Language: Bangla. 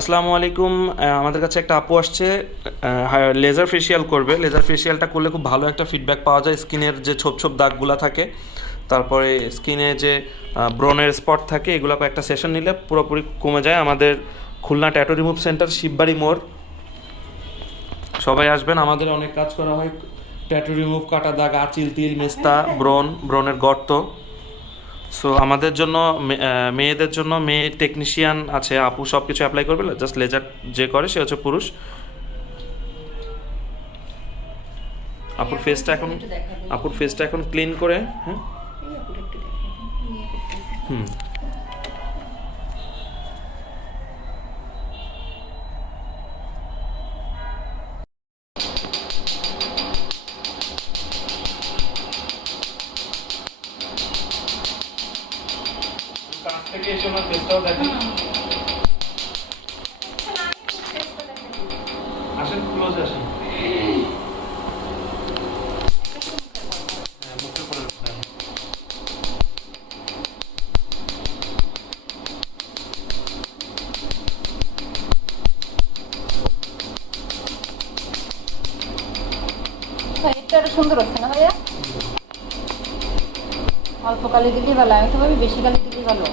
আসসালামু আলাইকুম। আমাদের কাছে একটা আপু আসছে। লেজার ফেসিয়াল করবে। লেজার ফেসিয়ালটা করলে খুব ভালো একটা ফিডব্যাক পাওয়া যায় স্কিনের যে ছোপ ছোপ দাগগুলো থাকে। তারপরে স্কিনে যে ব্রনের স্পট থাকে, এগুলো একটা সেশন নিলে পুরোপুরি কমে যায়। আমাদের Khulna tattoo remove centre Shibbari মোড়। সবাই আসবেন। আমাদের অনেক কাজ করা হয়। ট্যাটু রিমুভ কাটা দাগ, আচিল, তিল, মেস্তা ব্রন ব্রনের গর্ত। সো আমাদের জন্য মেয়েদের জন্য মেয়ে টেকনিশিয়ান আছে। আপু সব কিছু অ্যাপ্লাই করবে? জাস্ট লেজার যে করে সে হচ্ছে পুরুষ। আপুর ফেসটা এখন আপুর ফেসটা এখন ক্লিন করে হ্যাঁ? হুম। থেকে এসে আমার আসেন ক্লোজে আসেন। হ্যাঁ, সুন্দর হচ্ছে না ভাইয়া? অল্প কালি দিলেই ভালো আমি তো ভাবি বেশি কালি দিলেই ভালো।